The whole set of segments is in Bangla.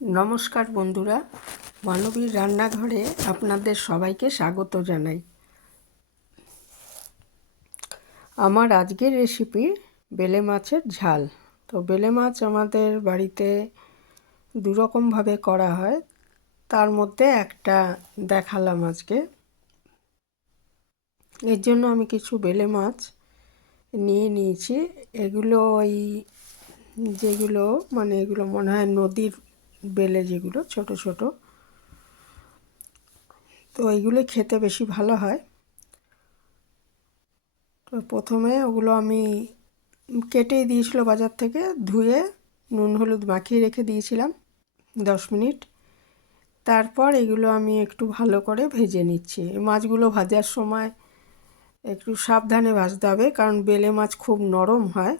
নমস্কার বন্ধুরা, মানবীর রান্নাঘরে আপনাদের সবাইকে স্বাগত জানাই। আমার আজকের রেসিপি বেলে মাছের ঝাল। তো বেলে মাছ আমাদের বাড়িতে দুরকমভাবে করা হয়, তার মধ্যে একটা দেখালাম আজকে। এর জন্য আমি কিছু বেলে মাছ নিয়েছি। এগুলো যেগুলো এগুলো মনে হয় নদীর বেলে, যেগুলো ছোট ছোট, তো এইগুলো খেতে বেশি ভালো হয়। তো প্রথমে ওগুলো আমি কেটেই দিয়েছিল বাজার থেকে, ধুয়ে নুন হলুদ মাখিয়ে রেখে দিয়েছিলাম 10 মিনিট। তারপর এগুলো আমি একটু ভালো করে ভেজে নিচ্ছি। মাছগুলো ভাজার সময় একটু সাবধানে ভাজতে হবে, কারণ বেলে মাছ খুব নরম হয়।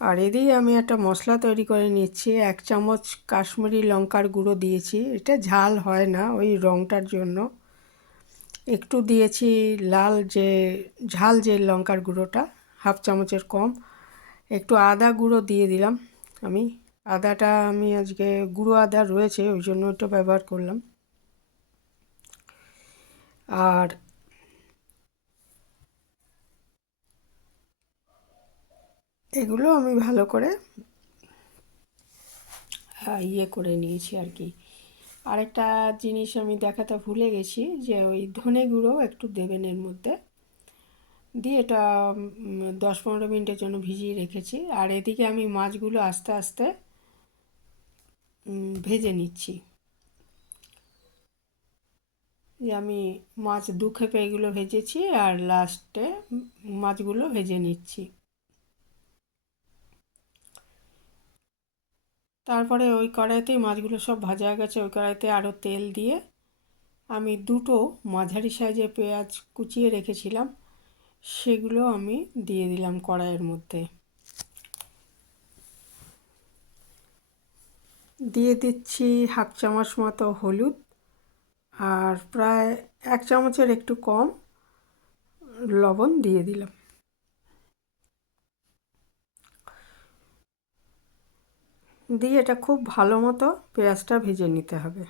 আর এদিকে আমি একটা মশলা তৈরি করে নিচ্ছি। 1 চামচ কাশ্মীরি লঙ্কার গুঁড়ো দিয়েছি। এটা ঝাল হয় না, ওই রঙটার জন্য। একটু দিয়েছি লাল ঝাল লঙ্কার গুঁড়োটা, 1/2 চামচের কম। একটু আদা গুঁড়ো দিয়ে দিলাম। আদাটা আজকে গুঁড়ো আদা রয়েছে, ওই জন্য ওটা ব্যবহার করলাম। আর এগুলো আমি ভালো করে করে নিয়েছি আর কি। আরেকটা জিনিস আমি দেখাতে ভুলে গেছি, যে ওই ধনে গুঁড়ো একটু দেবেন এর মধ্যে দিয়ে। এটা 10-15 মিনিটের জন্য ভিজিয়ে রেখেছি। আর এদিকে আমি মাছগুলো আস্তে আস্তে ভেজে নিচ্ছি। যে আমি মাছ দু খেপে এগুলো ভেজেছি, আর লাস্টে মাছগুলো ভেজে নিচ্ছি। তারপরে ওই কড়াইতেই মাছগুলো সব ভাজা হয়ে গেছে। ওই কড়াইতে আরও তেল দিয়ে আমি 2টো মাঝারি সাইজের পেঁয়াজ কুচিয়ে রেখেছিলাম, সেগুলো আমি দিয়ে দিলাম কড়াইয়ের মধ্যে। দিয়ে দিচ্ছি 1/2 চামচ মতো হলুদ, আর প্রায় 1 চামচের একটু কম লবণ দিয়ে দিলাম। দিয়ে এটা খুব ভালো মতো পেঁয়াজটা ভেজে নিতে হবে।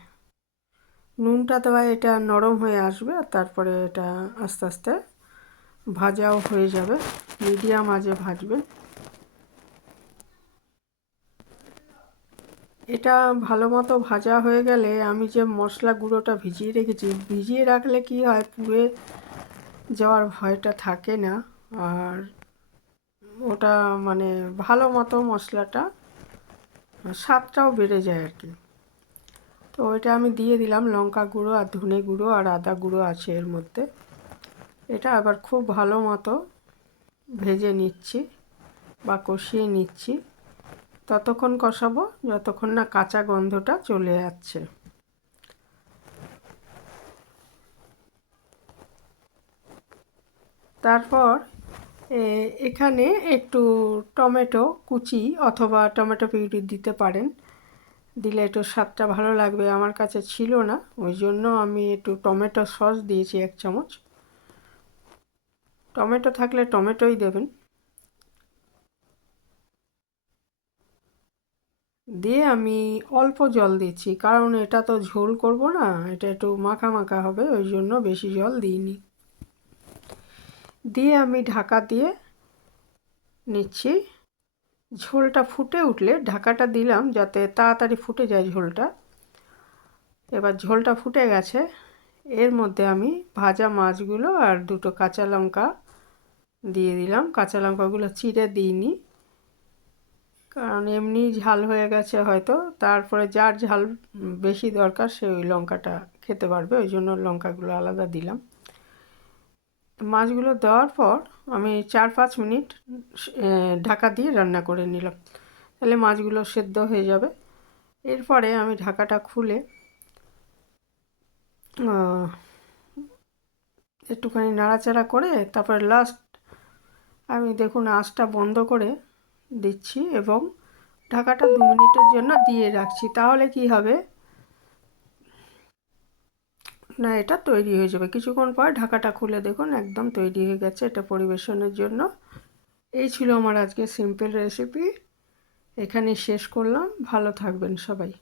নুনটা দেওয়া এটা নরম হয়ে আসবে, আর তারপরে এটা আস্তে আস্তে ভাজাও হয়ে যাবে। মিডিয়াম আঁচে ভাজবেন। এটা ভালো মতো ভাজা হয়ে গেলে আমি যে মশলা গুঁড়োটা ভিজিয়ে রেখেছি, ভিজিয়ে রাখলে কি হয়, পুড়ে যাওয়ার ভয়টা থাকে না। আর ওটা ভালো মতো মশলাটা স্বাদটাও বেড়ে যায় আর কি। তো ওইটা আমি দিয়ে দিলাম। লঙ্কা গুঁড়ো আর ধনে গুঁড়ো আর আদা গুঁড়ো আছে এর মধ্যে। এটা আবার খুব ভালো মতো ভেজে নিচ্ছি বা কষিয়ে নিচ্ছি। ততক্ষণ কষাবো যতক্ষণ না কাঁচা গন্ধটা চলে যাচ্ছে। তারপর এখানে একটু টমেটো কুচি অথবা টমেটো পিউরি দিতে পারেন, দিলে একটু স্বাদটা ভালো লাগবে। আমার কাছে ছিল না, ওই জন্য আমি একটু টমেটো সস দিয়েছি 1 চামচ। টমেটো থাকলে টমেটোই দেবেন। দিয়ে আমি অল্প জল দিচ্ছি, কারণ এটা তো ঝোল করব না, এটা একটু মাখা মাখা হবে, ওই জন্য বেশি জল দিইনি। দিয়ে আমি ঢাকা দিয়ে নিচ্ছি। ঝোলটা ফুটে উঠলে ঢাকাটা দিলাম, যাতে তাড়াতাড়ি ফুটে যায় ঝোলটা। এবার ঝোলটা ফুটে গেছে, এর মধ্যে আমি ভাজা মাছগুলো আর 2টো কাঁচা লঙ্কা দিয়ে দিলাম। কাঁচা লঙ্কাগুলো চিড়ে দিইনি, কারণ এমনি ঝাল হয়ে গেছে হয়তো। তারপরে যার ঝাল বেশি দরকার সে ওই লঙ্কাটা খেতে পারবে, ওই জন্য লঙ্কাগুলো আলাদা দিলাম। মাছগুলো দেওয়ার পর আমি 4-5 মিনিট ঢাকা দিয়ে রান্না করে নিলাম, তাহলে মাছগুলো সেদ্ধ হয়ে যাবে। এরপরে আমি ঢাকাটা খুলে একটুখানি নাড়াচাড়া করে তারপরে লাস্ট আমি দেখুন আঁচটা বন্ধ করে দিচ্ছি এবং ঢাকাটা 2 মিনিটের জন্য দিয়ে রাখছি। তাহলে কি হবে না, এটা তৈরি হয়ে যাবে। কিছুক্ষণ পর ঢাকাটা খুলে দেখুন একদম তৈরি হয়ে গেছে এটা পরিবেশনের জন্য। এই ছিল আমার আজকে সিম্পল রেসিপি। এখানে শেষ করলাম। ভালো থাকবেন সবাই।